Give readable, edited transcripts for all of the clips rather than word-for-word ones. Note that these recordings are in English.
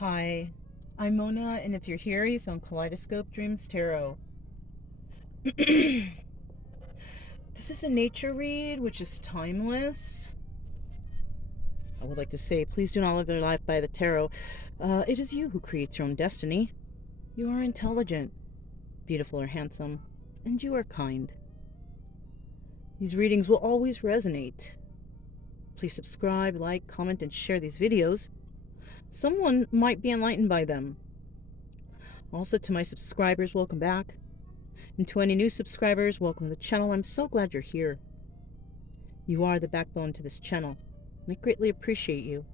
Hi, I'm Mona, and if you're here, you found Kaleidoscope Dreams Tarot. This is a nature read, which is timeless. I would like to say, please do not live your life by the tarot. It is you who creates your own destiny. You are intelligent, beautiful or handsome, and you are kind. These readings will always resonate. Please subscribe, like, comment, and share these videos. Someone might be enlightened by them. Also, to my subscribers, welcome back. And to any new subscribers, welcome to the channel. I'm so glad you're here. You are the backbone to this channel, and I greatly appreciate you.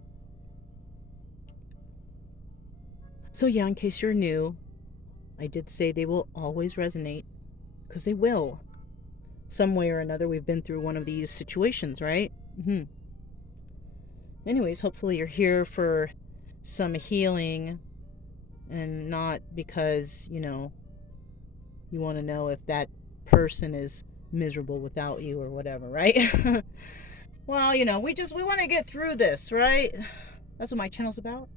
So yeah, in case you're new, I did say they will always resonate, because they will. Some way or another, we've been through one of these situations, right? Anyways, hopefully you're here for some healing, and not because, you want to know if that person is miserable without you or whatever, right? Well, we want to get through this, right? That's what my channel's about.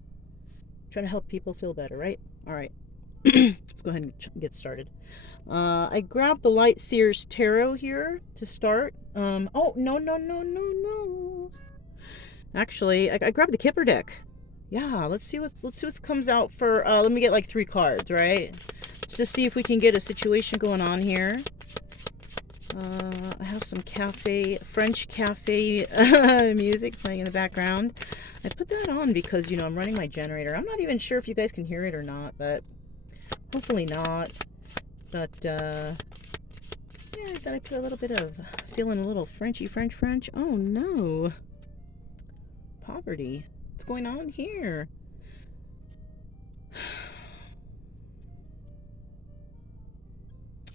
Trying to help people feel better, right? All right. Let's go ahead and get started. I grabbed the Light Seers Tarot here to start. Oh, no. Actually, I grabbed the Kipper deck. Yeah, let's see what comes out for. Let me get like 3 cards, right? Just to see if we can get a situation going on here. I have some French cafe music playing in the background. I put that on because, I'm running my generator. I'm not even sure if you guys can hear it or not, but hopefully not. But, yeah, I thought I'd put a little bit of, feeling a little French. Oh, no. Poverty. What's going on here?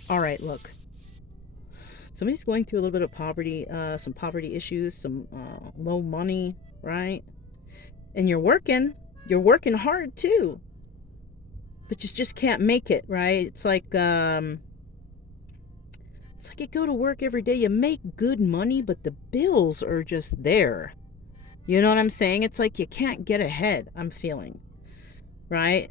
All right, look. Somebody's going through a little bit of poverty, some poverty issues, some low money, right? And you're working hard too, but you just can't make it, right? It's like you go to work every day, you make good money, but the bills are just there. You know what I'm saying? It's like you can't get ahead, I'm feeling, right?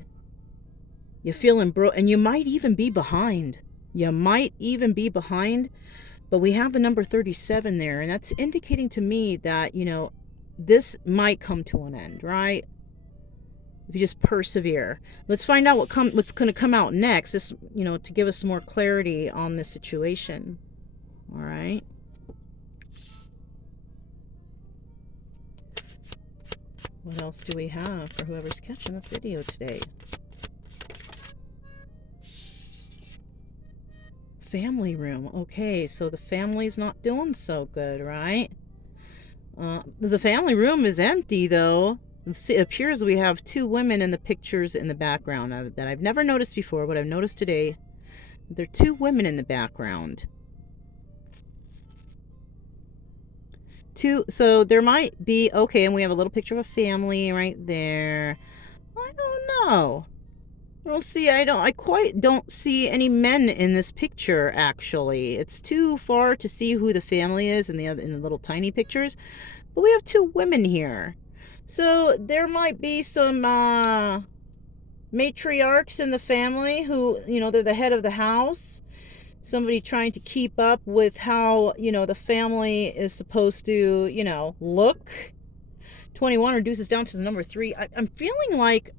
You're feeling broke, and you might even be behind. But we have the number 37 there, and that's indicating to me that, this might come to an end, right? If you just persevere. Let's find out what's going to come out next, this, to give us some more clarity on this situation. All right. What else do we have for whoever's catching this video today? Family room. Okay, so the family's not doing so good, right? The family room is empty, though. It appears we have 2 women in the pictures in the background that I've never noticed before, but I've noticed today. There are 2 women in the background. So there might be, okay, and we have a little picture of a family right there. I don't know. I quite don't see any men in this picture, actually. It's too far to see who the family is in the little tiny pictures. But we have 2 women here. So there might be some matriarchs in the family who, they're the head of the house. Somebody trying to keep up with how, the family is supposed to, look. 21 reduces down to the number 3. I'm feeling like...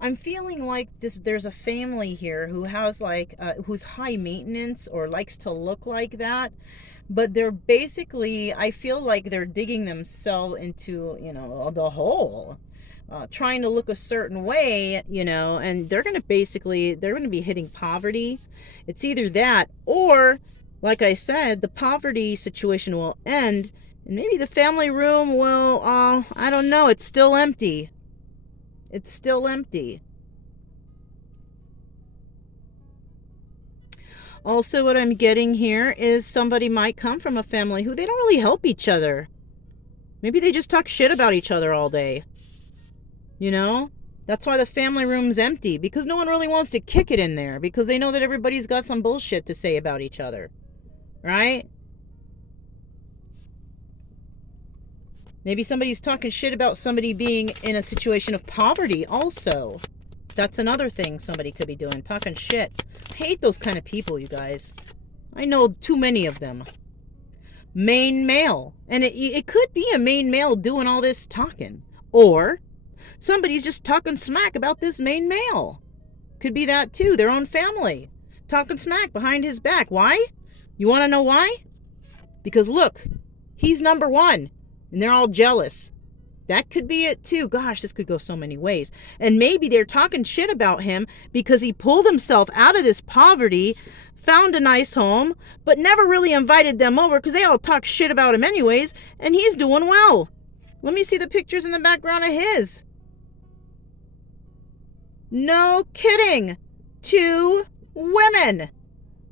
I'm feeling like there's a family here who has who's high maintenance or likes to look like that, but they're basically, I feel like they're digging themselves into, the hole, trying to look a certain way, and they're going to be hitting poverty. It's either that or, like I said, the poverty situation will end and maybe the family room will, I don't know, it's still empty. It's still empty. Also, what I'm getting here is somebody might come from a family who they don't really help each other. Maybe they just talk shit about each other all day. That's why the family room's empty, because no one really wants to kick it in there, because they know that everybody's got some bullshit to say about each other. Right? Maybe somebody's talking shit about somebody being in a situation of poverty also. That's another thing somebody could be doing, talking shit. I hate those kind of people, you guys. I know too many of them. Main male. And it could be a main male doing all this talking. Or somebody's just talking smack about this main male. Could be that too, their own family. Talking smack behind his back. Why? You want to know why? Because look, he's number one. And they're all jealous. That could be it too. Gosh, this could go so many ways. And maybe they're talking shit about him because he pulled himself out of this poverty, found a nice home, but never really invited them over because they all talk shit about him anyways, and he's doing well. Let me see the pictures in the background of his. No kidding. 2 women.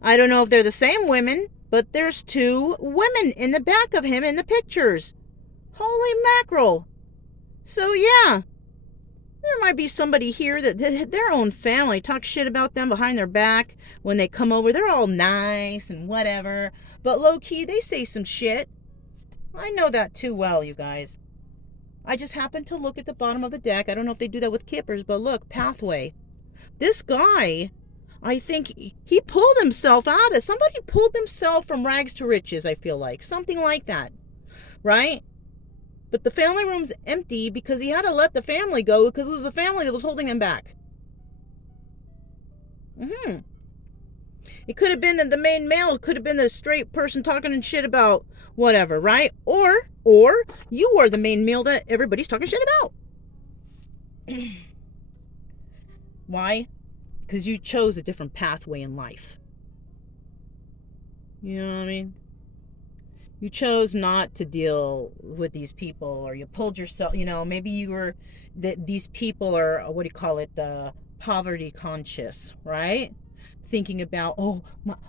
I don't know if they're the same women, but there's 2 women in the back of him in the pictures. Holy mackerel. So yeah, there might be somebody here that their own family talks shit about them behind their back when they come over. They're all nice and whatever, but low-key, they say some shit. I know that too well, you guys. I just happened to look at the bottom of the deck. I don't know if they do that with kippers, but look, pathway. This guy, I think he pulled himself out of, somebody pulled himself from rags to riches, I feel like. Something like that, right? But the family room's empty because he had to let the family go because it was the family that was holding him back. It could have been the main male. It could have been the straight person talking and shit about whatever, right? Or you are the main male that everybody's talking shit about. Why? Because you chose a different pathway in life. You know what I mean? You chose not to deal with these people, or you pulled yourself, you know, maybe you were, these people are, what do you call it, poverty conscious, right? Thinking about, oh,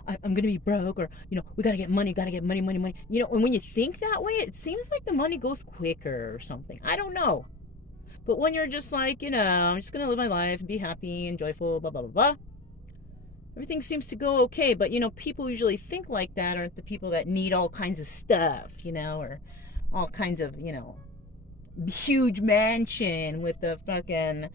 I'm going to be broke, or, you know, we got to get money. You know, and when you think that way, it seems like the money goes quicker or something. I don't know. But when you're just like, you know, I'm just going to live my life and be happy and joyful, blah, blah, blah, blah. Everything seems to go okay, but, you know, people usually think like that aren't the people that need all kinds of stuff, you know, or all kinds of, you know, huge mansion with the fucking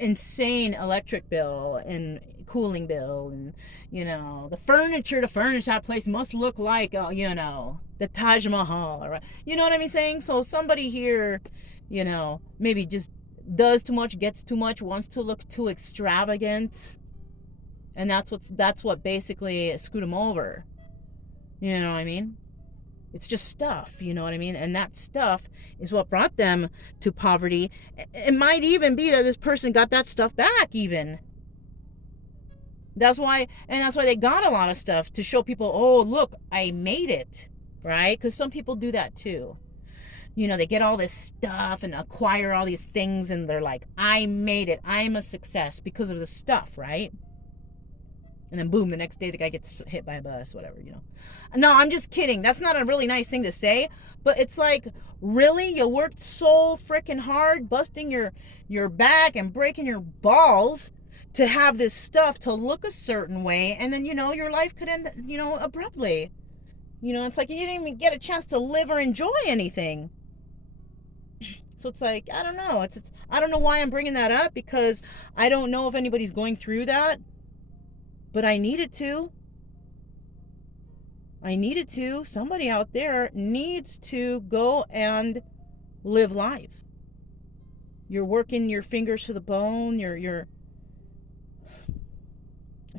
insane electric bill and cooling bill and, you know, the furniture to furnish that place must look like, you know, the Taj Mahal, or, you know what I mean saying? So somebody here, you know, maybe just does too much, gets too much, wants to look too extravagant. And that's what basically screwed them over. You know what I mean? It's just stuff, you know what I mean? And that stuff is what brought them to poverty. It might even be that this person got that stuff back even. That's why they got a lot of stuff to show people, oh, look, I made it, right? Because some people do that too. You know, they get all this stuff and acquire all these things and they're like, I made it. I'm a success because of the stuff, right? And then boom, the next day the guy gets hit by a bus, whatever, you know. No, I'm just kidding. That's not a really nice thing to say. But it's like, really? You worked so freaking hard, busting your back and breaking your balls to have this stuff to look a certain way. And then, you know, your life could end, you know, abruptly. You know, it's like you didn't even get a chance to live or enjoy anything. So it's like, I don't know. I don't know why I'm bringing that up, because I don't know if anybody's going through that. But I needed to. Somebody out there needs to go and live life. You're working your fingers to the bone. I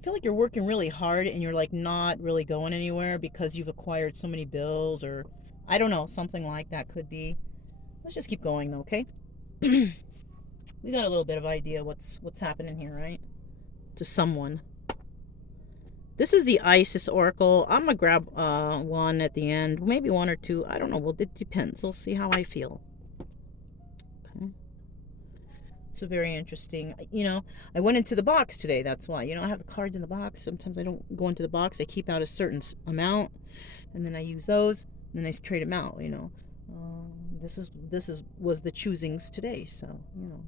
feel like you're working really hard and you're like not really going anywhere because you've acquired so many bills, or I don't know, something like that could be. Let's just keep going though, okay? We got a little bit of idea what's happening here, right? To someone. This is the Isis Oracle. I'm going to grab one at the end. Maybe one or two. I don't know. Well, it depends. We'll see how I feel. Okay. So very interesting. You know, I went into the box today. That's why. You know, I have the cards in the box. Sometimes I don't go into the box. I keep out a certain amount. And then I use those. And then I trade them out, you know. This was the choosings today. So, you know.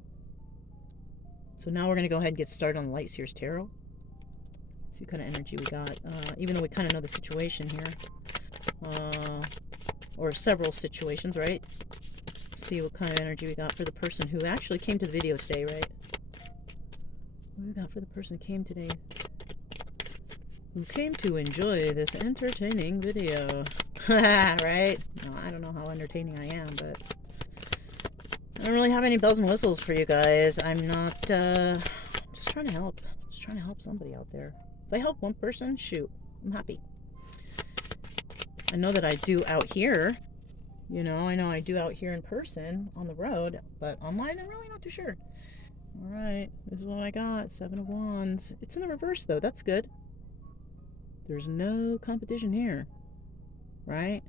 So now we're going to go ahead and get started on the Light Seers Tarot. See what kind of energy we got. Even though we kind of know the situation here. Or several situations, right? Let's see what kind of energy we got for the person who actually came to the video today, right? What do we got for the person who came today? Who came to enjoy this entertaining video. Right? Well, I don't know how entertaining I am, but I don't really have any bells and whistles for you guys. I'm not, just trying to help. Just trying to help somebody out there. If I help one person, shoot, I'm happy. I know that I do out here. You know, I know I do out here in person on the road, but online I'm really not too sure. All right, this is what I got. 7 of Wands. It's in the reverse, though. That's good. There's no competition here, right?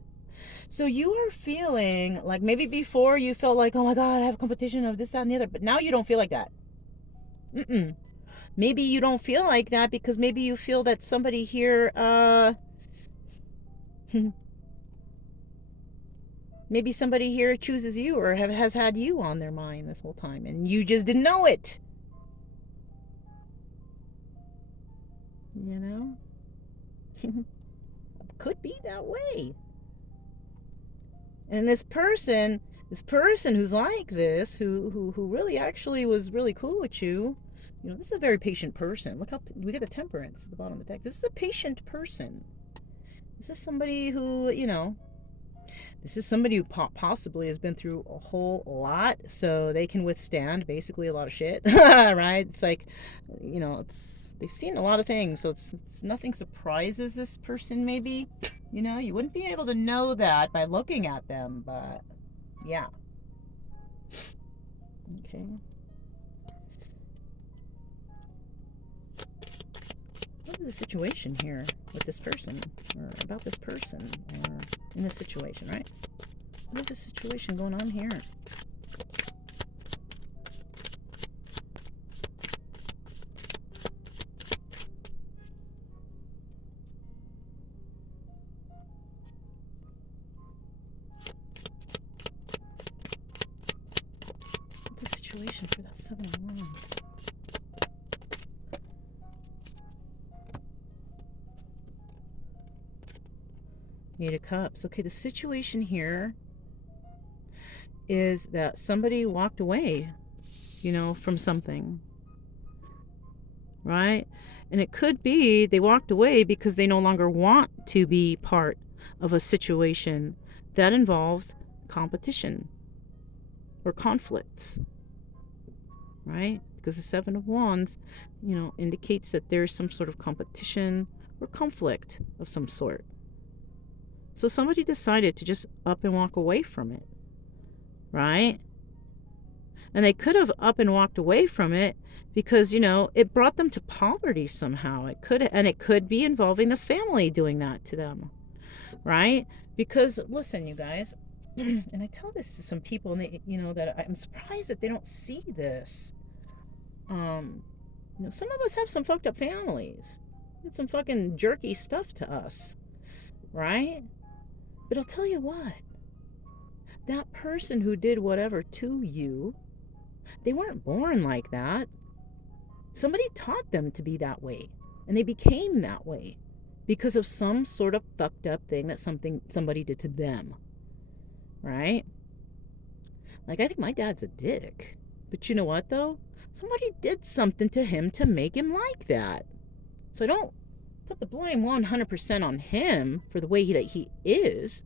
So you are feeling like maybe before you felt like, oh my God, I have competition of this, that, and the other. But now you don't feel like that. Maybe you don't feel like that because maybe you feel that somebody here, maybe somebody here chooses you or has had you on their mind this whole time and you just didn't know it. You know? Could be that way. And this person who's like this, who really actually was really cool with you, you know, this is a very patient person. Look how we get the Temperance at the bottom of the deck. This is a patient person. This is somebody who, you know, this is somebody who possibly has been through a whole lot, so they can withstand basically a lot of shit, right? It's like, you know, they've seen a lot of things, so it's nothing surprises this person maybe. You know, you wouldn't be able to know that by looking at them, but yeah. Okay. What is the situation here with this person, or about this person, or in this situation, right? What is the situation going on here? What's the situation for that 7 of Wands? Eight of Cups. Okay, the situation here is that somebody walked away, you know, from something, right? And it could be they walked away because they no longer want to be part of a situation that involves competition or conflicts, right? Because the 7 of Wands, you know, indicates that there's some sort of competition or conflict of some sort. So somebody decided to just up and walk away from it, right? And they could have up and walked away from it because, you know, it brought them to poverty somehow. It could be involving the family doing that to them, right? Because listen, you guys, and I tell this to some people, and they, you know, that I'm surprised that they don't see this. You know, some of us have some fucked up families. It's some fucking jerky stuff to us, right? But I'll tell you what, that person who did whatever to you, they weren't born like that. Somebody taught them to be that way, and they became that way because of some sort of fucked up thing that somebody did to them, right? Like, I think my dad's a dick, but you know what though? Somebody did something to him to make him like that. So I don't put the blame 100% on him for the way that he is.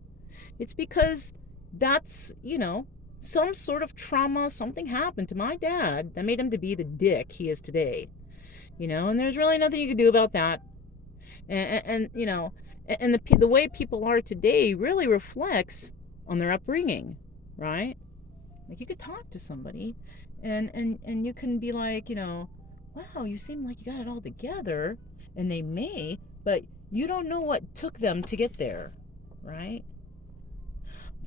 It's because that's, you know, some sort of trauma, something happened to my dad that made him to be the dick he is today, you know, and there's really nothing you can do about that. And you know, and the way people are today really reflects on their upbringing, right? Like, you could talk to somebody and you can be like, you know, wow, you seem like you got it all together. And they may, but you don't know what took them to get there, right?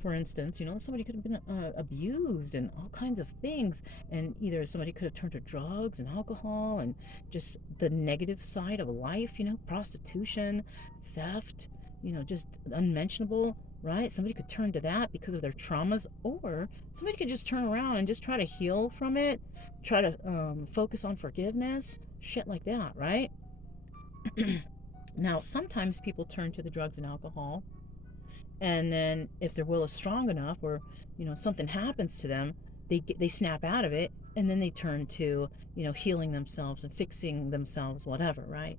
For instance, you know, somebody could have been abused and all kinds of things. And either somebody could have turned to drugs and alcohol and just the negative side of life, you know, prostitution, theft, you know, just unmentionable, right? Somebody could turn to that because of their traumas, or somebody could just turn around and just try to heal from it, try to focus on forgiveness, shit like that, right? Now, sometimes people turn to the drugs and alcohol And then if their will is strong enough, or something happens to them, they snap out of it, and then they turn to healing themselves and fixing themselves, whatever, right?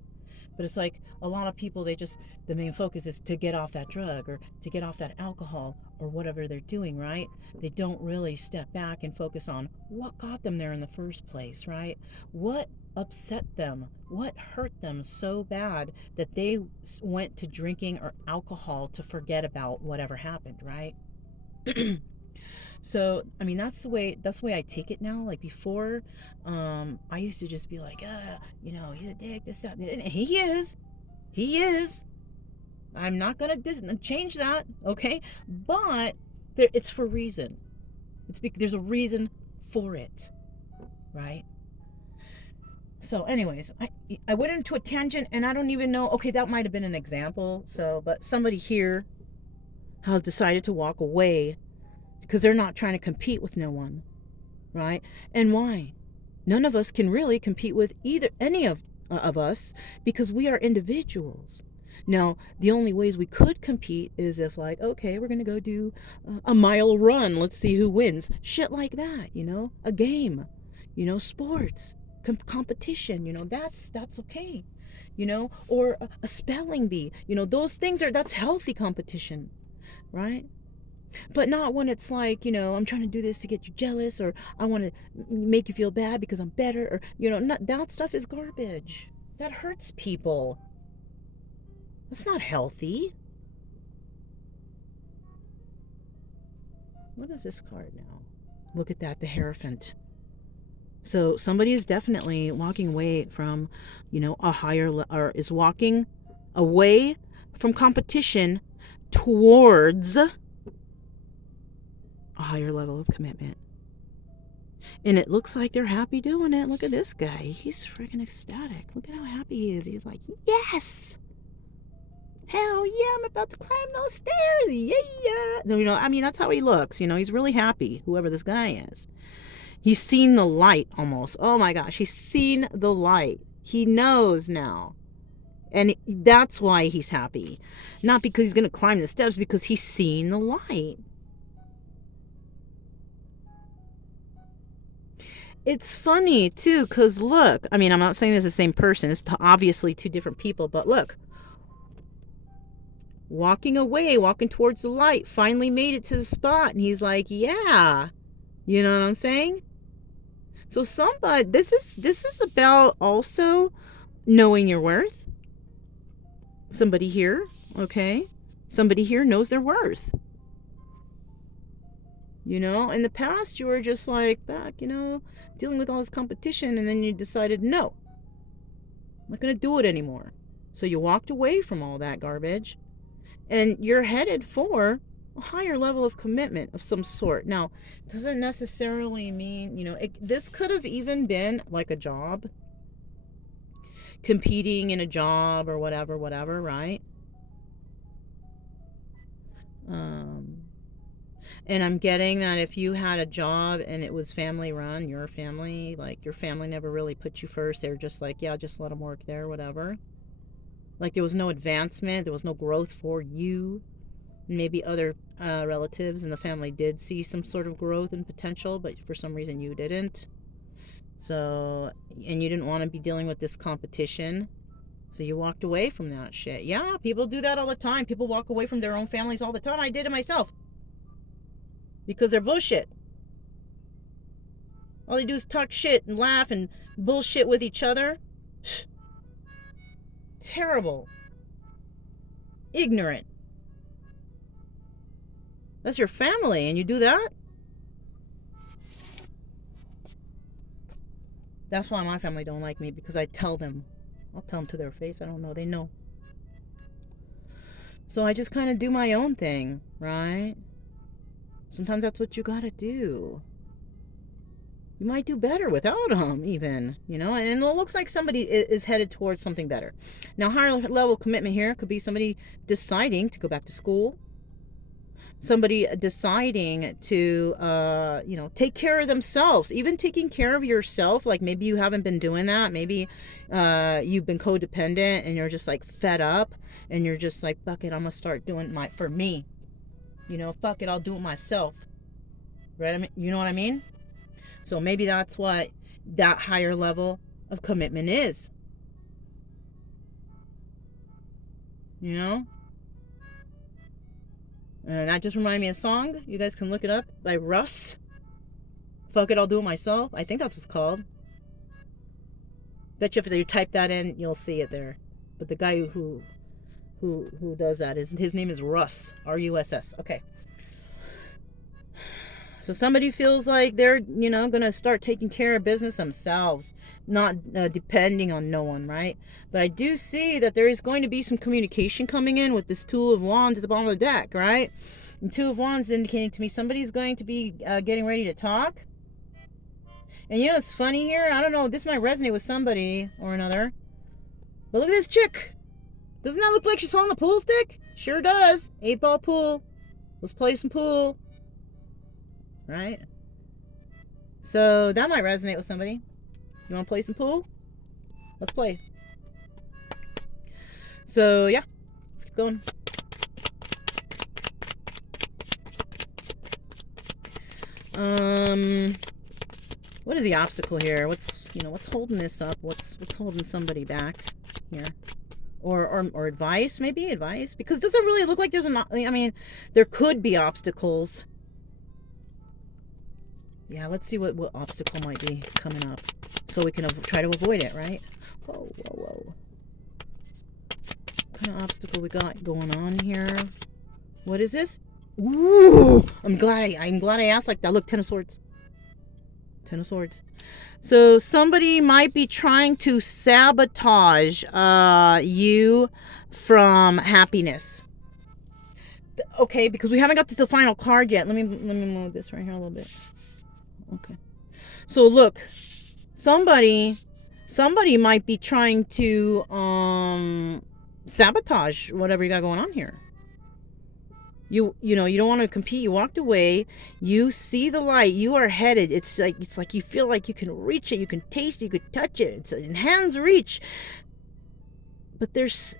But it's like a lot of people, the main focus is to get off that drug or to get off that alcohol or whatever they're doing, right? They don't really step back and focus on what got them there in the first place, right? What upset them? What hurt them so bad that they went to drinking or alcohol to forget about whatever happened, right? So, I mean, that's the way I take it now. Like before, I used to just be like, he's a dick, this, that, and he is. I'm not going to change that, okay? But it's for a reason. It's because there's a reason for it, right? So anyways, I went into a tangent, and I don't even know, okay, that might have been an example. So, but somebody here has decided to walk away because they're not trying to compete with no one, right? And why? None of us can really compete with any of us, because we are individuals. Now, the only ways we could compete is if, like, okay, we're going to go do a mile run. Let's see who wins. Shit like that, a game, sports, competition, that's okay, or a spelling bee, those things that's healthy competition, right? But not when it's like, I'm trying to do this to get you jealous, or I want to make you feel bad because I'm better, or, that stuff is garbage. That hurts people. That's not healthy. What is this card now? Look at that, the Hierophant. So somebody is definitely walking away from, a higher, or is walking away from competition towards a higher level of commitment. And it looks like they're happy doing it. Look at this guy. He's freaking ecstatic. Look at how happy he is. He's like, yes! Hell yeah, I'm about to climb those stairs. Yeah. No, I mean, that's how he looks. He's really happy, whoever this guy is. He's seen the light almost. Oh my gosh, he's seen the light. He knows now. And that's why he's happy. Not because he's going to climb the steps, because he's seen the light. It's funny, too, because look, I mean, I'm not saying this is the same person. It's obviously two different people, but look. Walking away, walking towards the light, finally made it to the spot, and he's like, yeah. You know what I'm saying? So this is about also knowing your worth. Somebody here, okay? Somebody here knows their worth. In the past, you were just like back, dealing with all this competition, and then you decided, no, I'm not going to do it anymore. So you walked away from all that garbage, and you're headed for a higher level of commitment of some sort. Now, doesn't necessarily mean, this could have even been like a job, competing in a job or whatever, right? And I'm getting that if you had a job and it was family run, your family never really put you first. They were just like, yeah, just let them work there, whatever. Like there was no advancement, there was no growth for you. Maybe other relatives in the family did see some sort of growth and potential, but for some reason you didn't. So, and you didn't want to be dealing with this competition. So you walked away from that shit. Yeah, people do that all the time. People walk away from their own families all the time. I did it myself. Because they're bullshit. All they do is talk shit and laugh and bullshit with each other. Terrible. Ignorant. That's your family, and you do that? That's why my family don't like me, because I tell them. I'll tell them to their face. I don't know. They know. So I just kind of do my own thing, right? Sometimes that's what you gotta do. You might do better without them, even, and it looks like somebody is headed towards something better. Now, higher level commitment here could be somebody deciding to go back to school. Somebody deciding to, take care of themselves, even taking care of yourself. Like maybe you haven't been doing that. Maybe you've been codependent and you're just like fed up and you're just like, fuck it, I'm going to start doing for me. You know, fuck it, I'll do it myself. Right? I mean, you know what I mean? So maybe that's what that higher level of commitment is. You know? And that just reminded me of a song. You guys can look it up by Russ. Fuck it, I'll do it myself. I think that's what it's called. Bet you if you type that in, you'll see it there. But the guy who does that his name is Russ. R-U-S-S. Okay. So somebody feels like they're, you know, going to start taking care of business themselves, not depending on no one, right? But I do see that there is going to be some communication coming in with this Two of Wands at the bottom of the deck, right? And Two of Wands indicating to me somebody's going to be getting ready to talk. And you know what's funny here? I don't know, this might resonate with somebody or another. But look at this chick. Doesn't that look like she's holding a pool stick? Sure does. 8-ball pool. Let's play some pool. Right? So that might resonate with somebody. You want to play some pool? Let's play. So yeah, let's keep going. What is the obstacle here? What's holding this up? What's holding somebody back here? Or advice, maybe advice, because it doesn't really look like there's I mean, there could be obstacles. Yeah, let's see what obstacle might be coming up so we can try to avoid it, right? Whoa. What kind of obstacle we got going on here? What is this? Ooh! I'm glad I asked like that. Look, Ten of Swords. Ten of Swords. So somebody might be trying to sabotage you from happiness. Okay, because we haven't got to the final card yet. Let me move this right here a little bit. Okay. So look, somebody might be trying to sabotage whatever you got going on here. You know, you don't want to compete. You walked away. You see the light. You are headed. It's like you feel like you can reach it. You can taste it. You can touch it. It's in hand's reach. But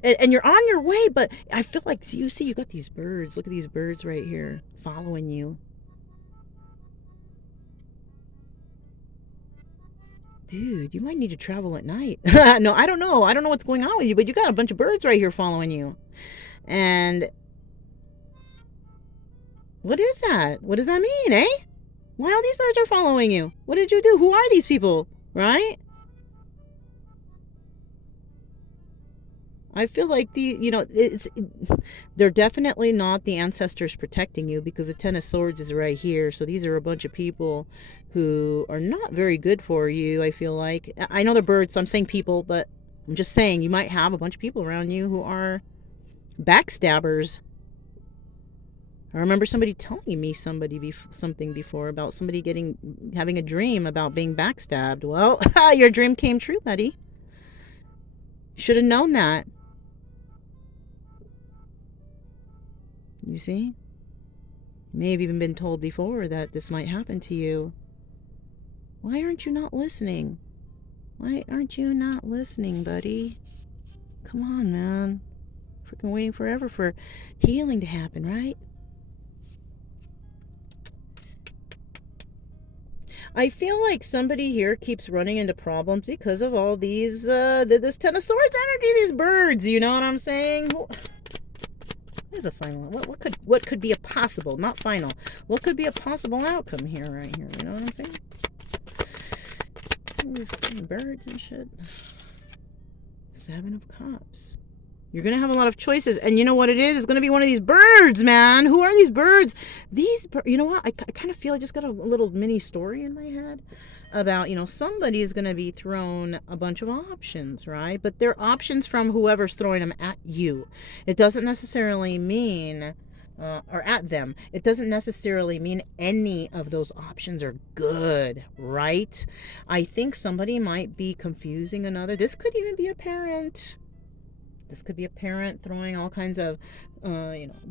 and you're on your way. But I feel like you got these birds. Look at these birds right here following you. Dude, you might need to travel at night. No, I don't know. I don't know what's going on with you, but you got a bunch of birds right here following you. And what is that? What does that mean, eh? Why all these birds are following you? What did you do? Who are these people? Right? I feel like they're definitely not the ancestors protecting you, because the Ten of Swords is right here. So these are a bunch of people who are not very good for you, I feel like. I know they're birds, so I'm saying people, but I'm just saying you might have a bunch of people around you who are backstabbers. I remember somebody telling me something before about somebody having a dream about being backstabbed. Well, your dream came true, buddy. Should have known that. You see? You may have even been told before that this might happen to you. Why aren't you not listening? Why aren't you not listening, buddy? Come on, man. Freaking waiting forever for healing to happen, right? I feel like somebody here keeps running into problems because of all these, this Ten of Swords energy, these birds, you know what I'm saying? What is a final? What could be a possible, not final, what could be a possible outcome here, right here, you know what I'm saying? These birds and shit. Seven of Cups. You're going to have a lot of choices. And you know what it is? It's going to be one of these birds, man. Who are these birds? You know what? I kind of feel I just got a little mini story in my head about, somebody is going to be thrown a bunch of options, right? But they're options from whoever's throwing them at you. It doesn't necessarily mean, or at them. It doesn't necessarily mean any of those options are good, right? I think somebody might be confusing another. This could even be a parent. This could be a parent throwing all kinds of,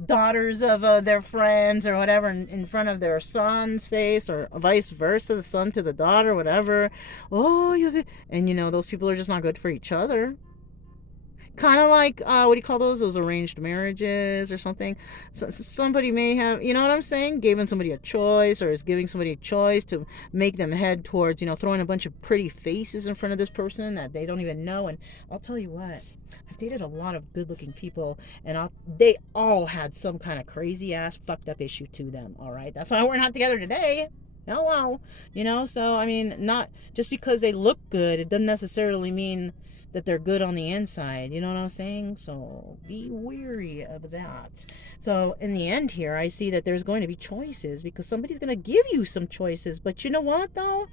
daughters of their friends or whatever in front of their son's face, or vice versa, the son to the daughter, whatever. And those people are just not good for each other. Kind of like, what do you call those arranged marriages or something. Somebody may have, you know what I'm saying, giving somebody a choice, or is giving somebody a choice to make them head towards, throwing a bunch of pretty faces in front of this person that they don't even know. And I'll tell you what, I've dated a lot of good looking people, and they all had some kind of crazy ass fucked up issue to them. All right, that's why we're not together today. Hello. So I mean, not just because they look good, it doesn't necessarily mean that they're good on the inside. You know what I'm saying? So be wary of that. So in the end here, I see that there's going to be choices, because somebody's going to give you some choices. But you know what, though?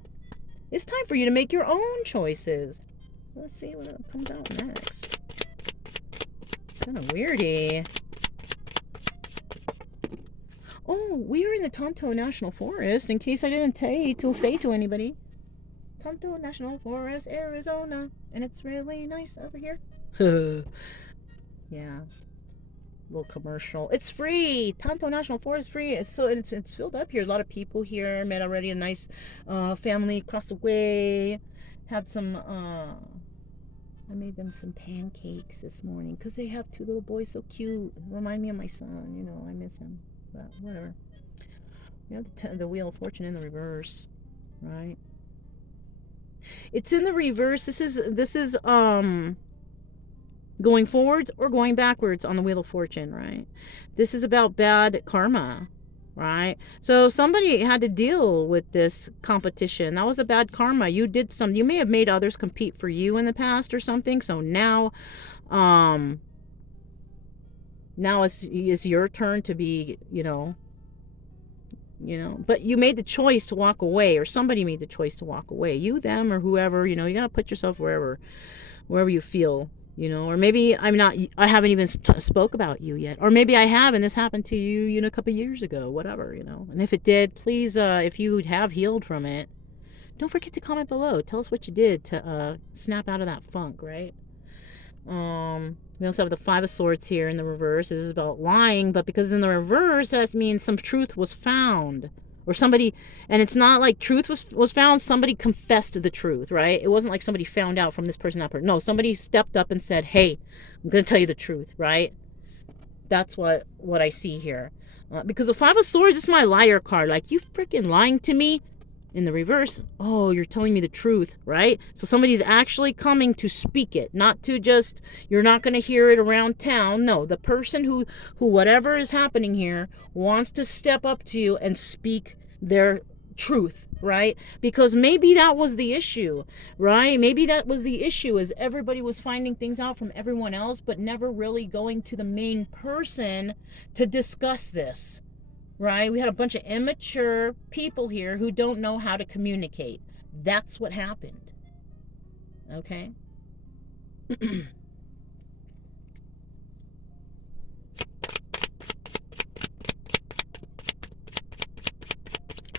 It's time for you to make your own choices. Let's see what comes out next. Kind of weirdy. Oh, we are in the Tonto National Forest, in case I didn't say to anybody. Tonto National Forest, Arizona, and it's really nice over here. Yeah, little commercial. It's free. Tonto National Forest free. It's filled up here. A lot of people here. Met already a nice family across the way. Had some. I made them some pancakes this morning because they have 2 little boys, so cute. Remind me of my son. I miss him. But whatever. We have the Wheel of Fortune in the reverse, right? It's in the reverse. This is going forwards or going backwards on the Wheel of Fortune, right? This is about bad karma, right? So somebody had to deal with this competition. That was a bad karma. You may have made others compete for you in the past or something. So now it's your turn to be, but you made the choice to walk away, or somebody made the choice to walk away. You, them, or whoever, you got to put yourself wherever you feel, or maybe I haven't even spoke about you yet, or maybe I have, and this happened to you, a couple years ago, whatever, and if it did, please, if you have healed from it, don't forget to comment below. Tell us what you did to snap out of that funk, right? We also have the 5 of Swords here in the reverse. This is about lying, but because in the reverse, that means some truth was found. Or somebody, and it's not like truth was found, somebody confessed the truth, right? It wasn't like somebody found out from this person, that person. No, somebody stepped up and said, hey, I'm going to tell you the truth, right? That's what I see here. Because the 5 of Swords is my liar card. Like, you freaking lying to me. In the reverse, oh, you're telling me the truth, right? So somebody's actually coming to speak it, not to just, you're not going to hear it around town. No, the person who whatever is happening here wants to step up to you and speak their truth, right? Because maybe that was the issue, right? Maybe that was the issue, is everybody was finding things out from everyone else, but never really going to the main person to discuss this. Right? We had a bunch of immature people here who don't know how to communicate. That's what happened. Okay?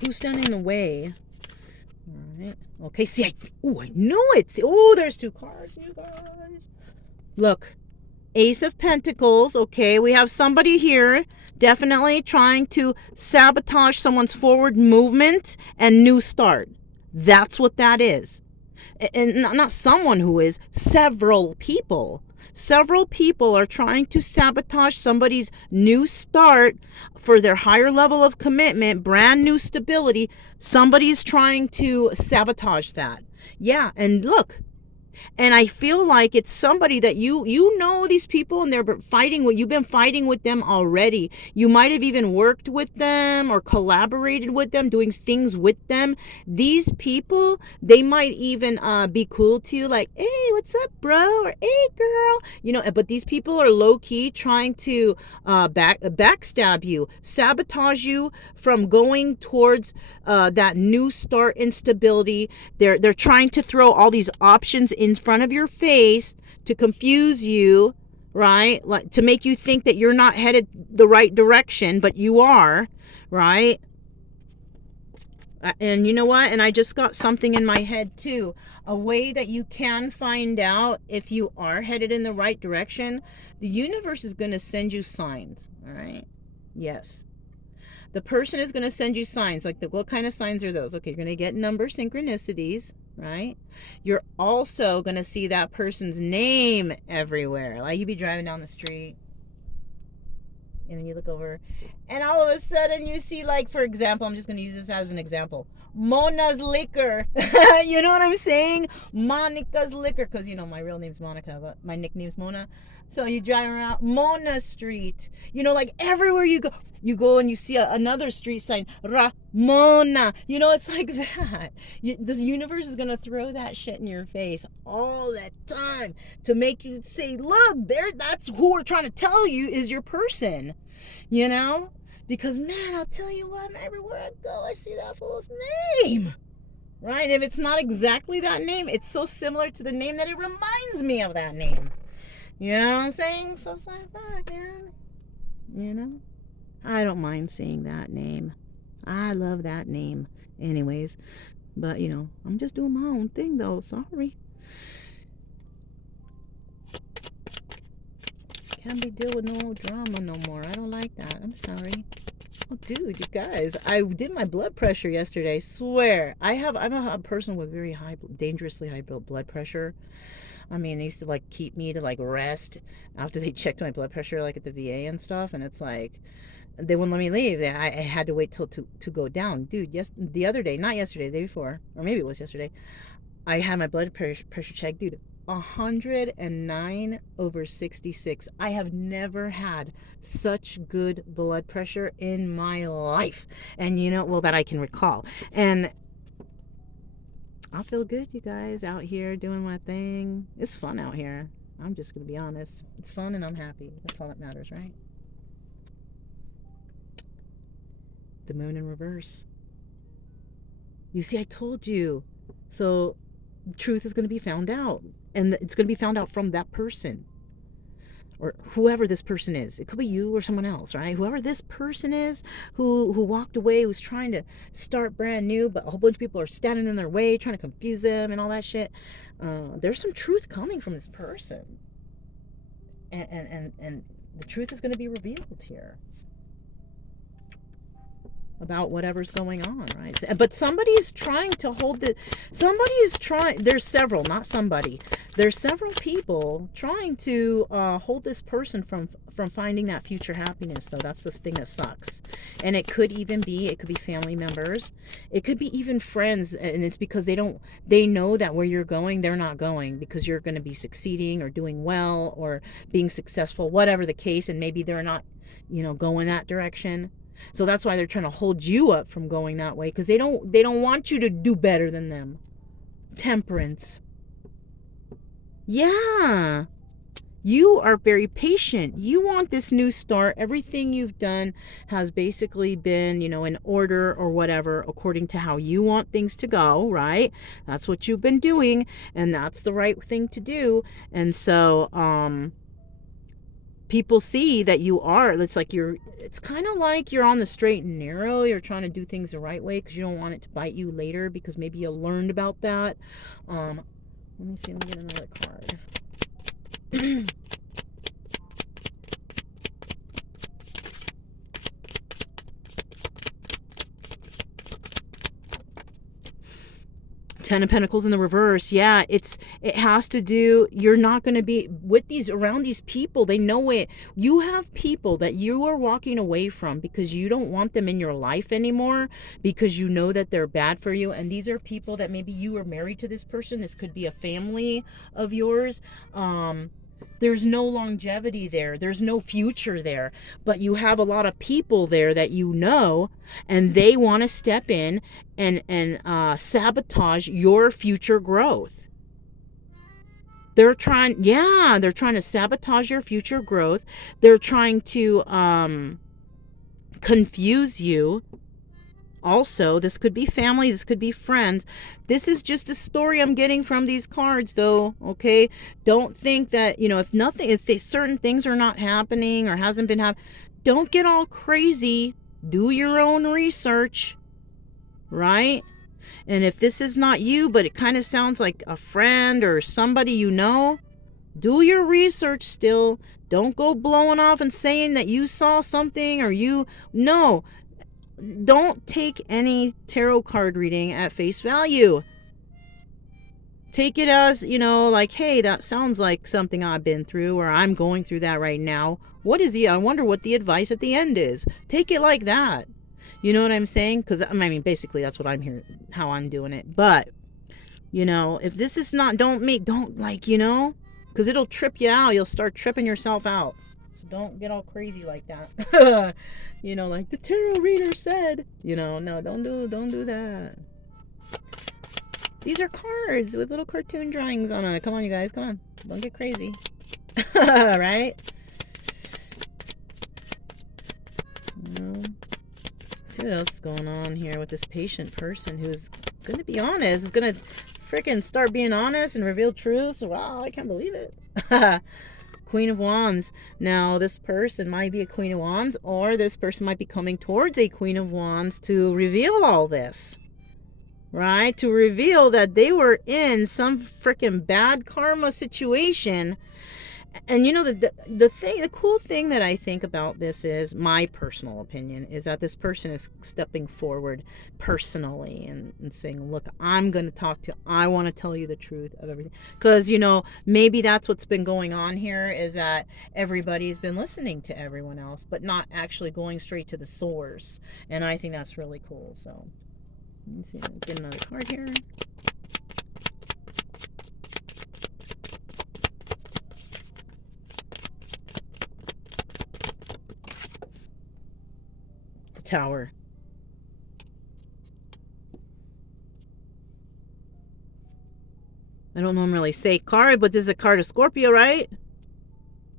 Who's standing in the way? All right. Okay, see, I knew it. Oh, there's 2 cards, you guys. Look. Ace of Pentacles. Okay, we have somebody here definitely trying to sabotage someone's forward movement and new start. That's what that is. And not someone who is, several people. Several people are trying to sabotage somebody's new start for their higher level of commitment, brand new stability. Somebody's trying to sabotage that. Yeah, and look. And I feel like it's somebody that you know these people, and you've been fighting with them already. You might have even worked with them or collaborated with them, doing things with them. These people, they might even be cool to you, like, hey, what's up, bro? Or hey, girl. But these people are low-key trying to backstab you, sabotage you from going towards that new start instability. They're trying to throw all these options in front of your face to confuse you, right? Like, to make you think that you're not headed the right direction, but you are, right? And you know what? And I just got something in my head too. A way that you can find out if you are headed in the right direction. The universe is going to send you signs, all right? Yes. The person is going to send you signs. Like, what kind of signs are those? Okay, you're going to get number synchronicities. right? You're also going to see that person's name everywhere. Like you be driving down the street and then you look over and all of a sudden you see, like, for example, I'm just going to use this as an example, Mona's Liquor. You know what I'm saying? Monica's Liquor, because you know my real name's Monica, but my nickname's Mona. So you drive around Mona Street, you know, like everywhere you go and you see another street sign, Ramona. You know, it's like that. The universe is gonna throw that shit in your face all the time to make you say, look, that's who we're trying to tell you is your person. You know? Because, man, I'll tell you what, everywhere I go, I see that fool's name. Right? And if it's not exactly that name, it's so similar to the name that it reminds me of that name. You know what I'm saying? So it's like, fuck, man. You know? I don't mind seeing that name. I love that name. Anyways. But, you know, I'm just doing my own thing, though. Sorry. Can't be deal with no drama no more. I don't like that. I'm sorry. Oh, dude, you guys, I did my blood pressure yesterday. I swear. I'm a person with very high, dangerously high blood pressure. I mean, they used to like keep me to like rest after they checked my blood pressure, like at the VA and stuff. And it's like, they wouldn't let me leave. I had to wait till to go down. Dude, the other day, not yesterday, the day before, or maybe it was yesterday, I had my blood pressure checked. Dude, 109/66. I have never had such good blood pressure in my life. And you know, well, that I can recall. And I feel good, you guys, out here doing my thing. It's fun out here. I'm just going to be honest. It's fun and I'm happy. That's all that matters, right? The moon in reverse. You see, I told you. So the truth is going to be found out. And it's going to be found out from that person. Or whoever this person is. It could be you or someone else, right? Whoever this person is who walked away, who's trying to start brand new, but a whole bunch of people are standing in their way, trying to confuse them and all that shit. There's some truth coming from this person. And the truth is going to be revealed here about whatever's going on, right? But somebody is trying to there's several, not somebody. There's several people trying to hold this person from finding that future happiness, though. That's the thing that sucks. And it could be family members. It could be even friends, and it's because they know that where you're going, they're not going, because you're going to be succeeding or doing well or being successful, whatever the case, and maybe they're not, going that direction. So that's why they're trying to hold you up from going that way, because they don't want you to do better than them. Temperance. Yeah. You are very patient. You want this new start. Everything you've done has basically been, in order or whatever, according to how you want things to go, right? That's what you've been doing, and that's the right thing to do. And so, people see that you are, it's kind of like you're on the straight and narrow. You're trying to do things the right way because you don't want it to bite you later, because maybe you learned about that. Let me see, let me get another card. 10 of Pentacles in the reverse. Yeah, it has to do, you're not going to be with around these people. They know it. You have people that you are walking away from because you don't want them in your life anymore, because you know that they're bad for you. And these are people that maybe you are married to this person. This could be a family of yours. There's no longevity there. There's no future there. But you have a lot of people there that and they want to step in and sabotage your future growth. They're trying to sabotage your future growth. They're trying to confuse you. Also, this could be family, this could be friends. This is just a story I'm getting from these cards, though, okay? Don't think that, if certain things are not happening or hasn't been happening, don't get all crazy. Do your own research, right? And if this is not you, but it kind of sounds like a friend or somebody do your research still. Don't go blowing off and saying that you saw something no. Don't take any tarot card reading at face value. Take it as, like, hey, that sounds like something I've been through, or I'm going through that right now. I wonder what the advice at the end is. Take it like that. You know what I'm saying? Because, I mean, basically that's what I'm hearing, how I'm doing it. But, if this is not, don't, because it'll trip you out. You'll start tripping yourself out. So don't get all crazy like that. Like the tarot reader said, no, don't do that. These are cards with little cartoon drawings on them. Come on, you guys. Come on. Don't get crazy. Right? See what else is going on here with this patient person who's going to be honest. Is going to freaking start being honest and reveal truths. Wow, I can't believe it. Queen of Wands. Now, this person might be a Queen of Wands, or this person might be coming towards a Queen of Wands to reveal all this. Right? To reveal that they were in some freaking bad karma situation. And the cool thing that I think about this is, my personal opinion, is that this person is stepping forward personally and saying, look, I'm going to talk to you. I want to tell you the truth of everything. Because, maybe that's what's been going on here, is that everybody's been listening to everyone else, but not actually going straight to the source. And I think that's really cool. So, let me see. Get another card here. The Tower. I don't normally say card, but this is a card of Scorpio, right?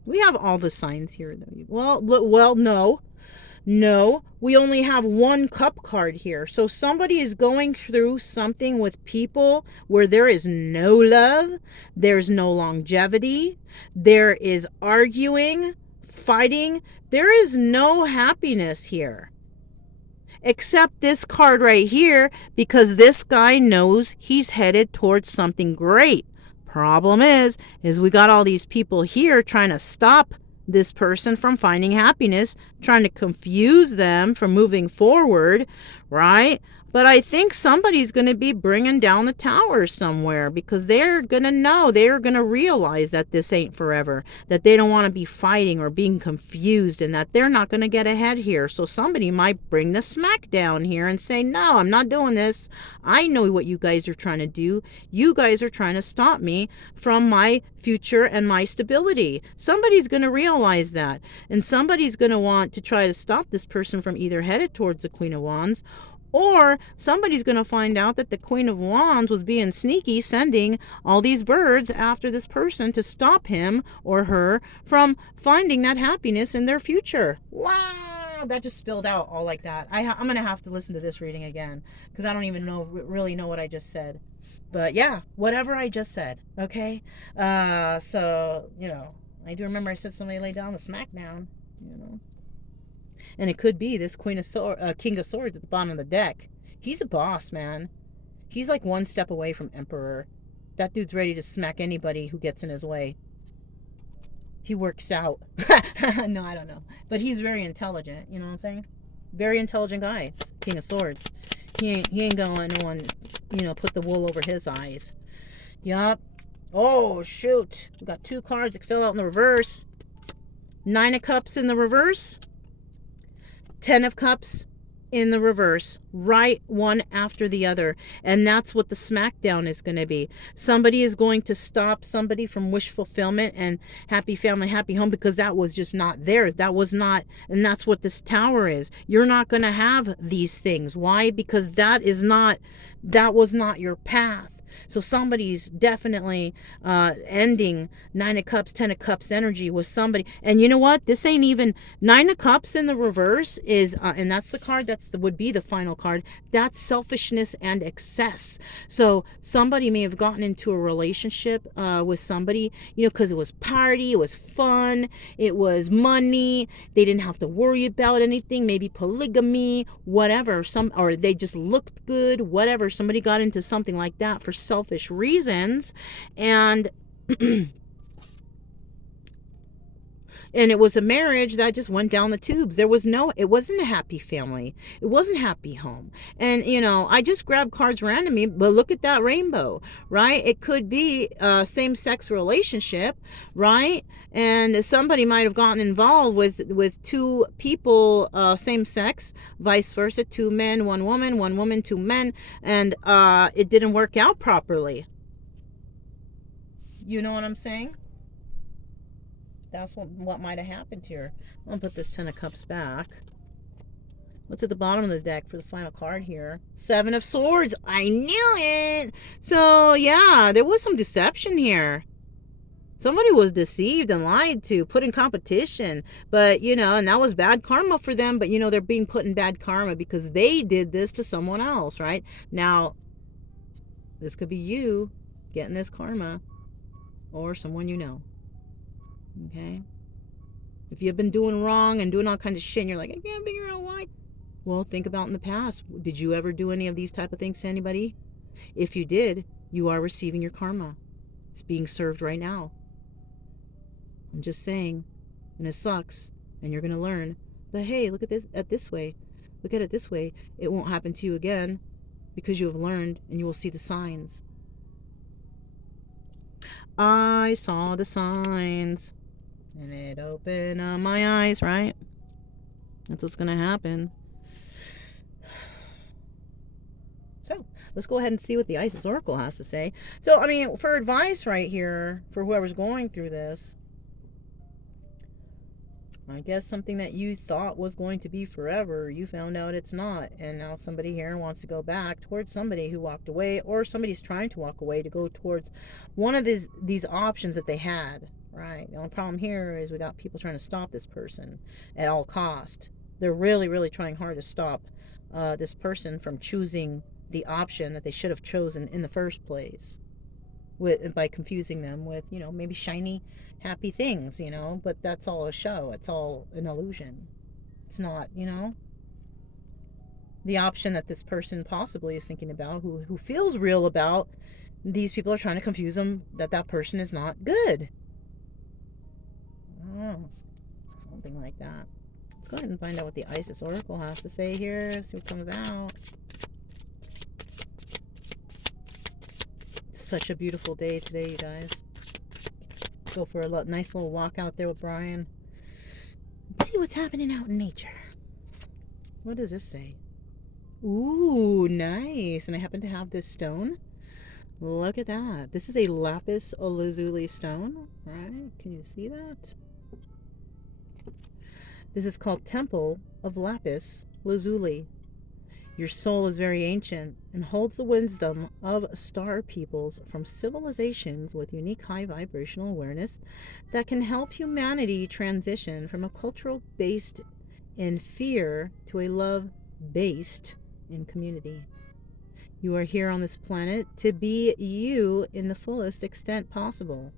We have all the signs here. Well, no. No, we only have one cup card here. So somebody is going through something with people where there is no love, there's no longevity, there is arguing, fighting, there is no happiness here. Except this card right here, because this guy knows he's headed towards something great. Problem is we got all these people here trying to stop this person from finding happiness, trying to confuse them from moving forward, right? But I think somebody's going to be bringing down the tower somewhere, because they're going to know, they're going to realize that this ain't forever, that they don't want to be fighting or being confused, and that they're not going to get ahead here. So somebody might bring the smack down here and say, no, I'm not doing this. I know what you guys are trying to do. You guys are trying to stop me from my future and my stability. Somebody's going to realize that, and somebody's going to want to try to stop this person from either headed towards the Queen of Wands, or somebody's going to find out that the Queen of Wands was being sneaky, sending all these birds after this person to stop him or her from finding that happiness in their future. Wow, that just spilled out all like that. I'm going to have to listen to this reading again, because I don't even really know what I just said. But yeah, whatever I just said, okay? So, I do remember I said somebody lay down the smackdown, And it could be this King of Swords at the bottom of the deck. He's a boss, man. He's like one step away from Emperor. That dude's ready to smack anybody who gets in his way. He works out. No, I don't know. But he's very intelligent. You know what I'm saying? Very intelligent guy. King of Swords. He ain't gonna let anyone, put the wool over his eyes. Yup. Oh, shoot. We got two cards that fell out in the reverse. 9 of Cups in the reverse. 10 of Cups in the reverse, right one after the other. And that's what the smackdown is going to be. Somebody is going to stop somebody from wish fulfillment and happy family, happy home, because that was just not there. That was not, and that's what this tower is. You're not going to have these things. Why? Because that was not your path. So somebody's definitely ending 9 of Cups, 10 of Cups energy with somebody. And you know what? This ain't even 9 of Cups in the reverse is, and that's the card would be the final card. That's selfishness and excess. So somebody may have gotten into a relationship with somebody, because it was party, it was fun, it was money. They didn't have to worry about anything. Maybe polygamy, whatever. Or they just looked good, whatever. Somebody got into something like that for selfish reasons, and And it was a marriage that just went down the tubes. It wasn't a happy family. It wasn't a happy home. And, I just grabbed cards randomly, but look at that rainbow, right? It could be a same-sex relationship, right? And somebody might have gotten involved with two people, same sex, vice versa, two men, one woman, two men, and it didn't work out properly. You know what I'm saying? That's what might have happened here. I'm going to put this 10 of Cups back. What's at the bottom of the deck for the final card here? 7 of Swords. I knew it. So, yeah, there was some deception here. Somebody was deceived and lied to, put in competition. But, and that was bad karma for them. But, they're being put in bad karma because they did this to someone else, right? Now, this could be you getting this karma or someone you know. Okay? If you've been doing wrong and doing all kinds of shit and you're like, I can't figure out why. Well, think about in the past. Did you ever do any of these type of things to anybody? If you did, you are receiving your karma. It's being served right now. I'm just saying. And it sucks. And you're going to learn. But hey, look at this way. Look at it this way. It won't happen to you again because you have learned and you will see the signs. I saw the signs. And it opened up my eyes, right? That's what's going to happen. So, let's go ahead and see what the Isis Oracle has to say. So, for advice right here, for whoever's going through this, I guess something that you thought was going to be forever, you found out it's not. And now somebody here wants to go back towards somebody who walked away, or somebody's trying to walk away to go towards one of these options that they had. Right. The only problem here is we got people trying to stop this person at all cost. They're really, really trying hard to stop this person from choosing the option that they should have chosen in the first place, by confusing them with, maybe shiny, happy things, but that's all a show. It's all an illusion. It's not, the option that this person possibly is thinking about, who feels real about. These people are trying to confuse them that person is not good. Oh, something like that. Let's go ahead and find out what the Isis Oracle has to say here. See what comes out. Such a beautiful day today, you guys. Go for a nice little walk out there with Brian. See what's happening out in nature. What does this say? Ooh, nice. And I happen to have this stone. Look at that. This is a Lapis Lazuli stone, right? Can you see that? This is called Temple of Lapis Lazuli. Your soul is very ancient and holds the wisdom of star peoples from civilizations with unique high vibrational awareness that can help humanity transition from a cultural based in fear to a love based in community. You are here on this planet to be you in the fullest extent possible.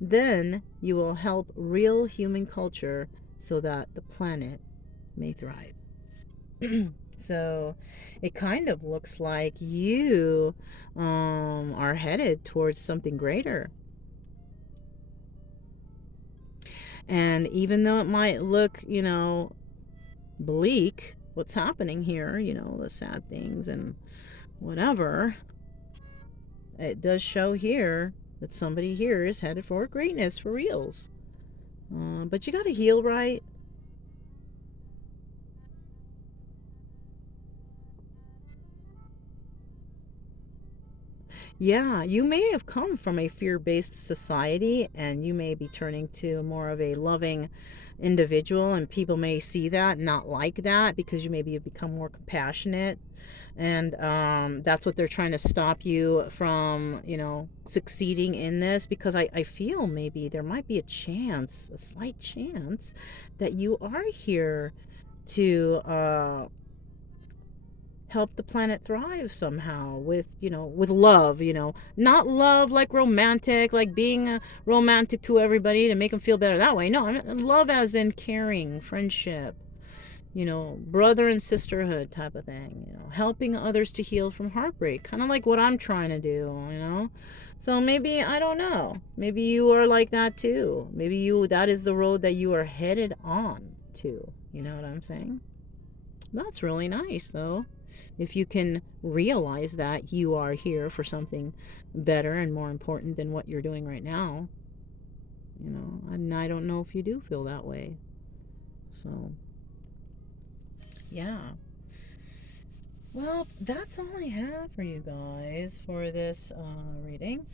Then you will help real human culture so that the planet may thrive. So it kind of looks like you are headed towards something greater. And even though it might look, bleak, what's happening here, the sad things and whatever, it does show here that somebody here is headed for greatness for reals. But you got to heal, right? Yeah, you may have come from a fear-based society and you may be turning to more of a loving individual, and people may see that, not like that, because you maybe have become more compassionate, and that's what they're trying to stop you from, succeeding in this, because I feel maybe there might be a slight chance that you are here to help the planet thrive somehow with love, not love like romantic, like being romantic to everybody to make them feel better that way. No, I mean love as in caring, friendship, you know, brother and sisterhood type of thing, you know, helping others to heal from heartbreak, kind of like what I'm trying to do, you know. So maybe, I don't know, maybe you are like that too. Maybe that is the road that you are headed on to, you know what I'm saying? That's really nice though. If you can realize that you are here for something better and more important than what you're doing right now, you know, and I don't know if you do feel that way. So, yeah. Well, that's all I have for you guys for this reading.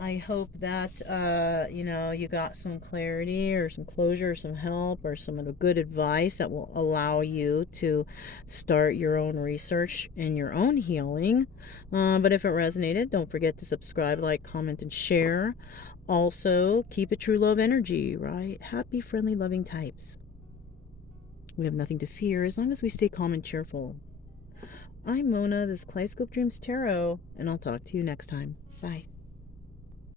I hope that, you know, you got some clarity or some closure or some help or some good advice that will allow you to start your own research and your own healing. But if it resonated, don't forget to subscribe, like, comment, and share. Also, keep it true love energy, right? Happy, friendly, loving types. We have nothing to fear as long as we stay calm and cheerful. I'm Mona, this is Kaleidoscope Dreams Tarot, and I'll talk to you next time. Bye.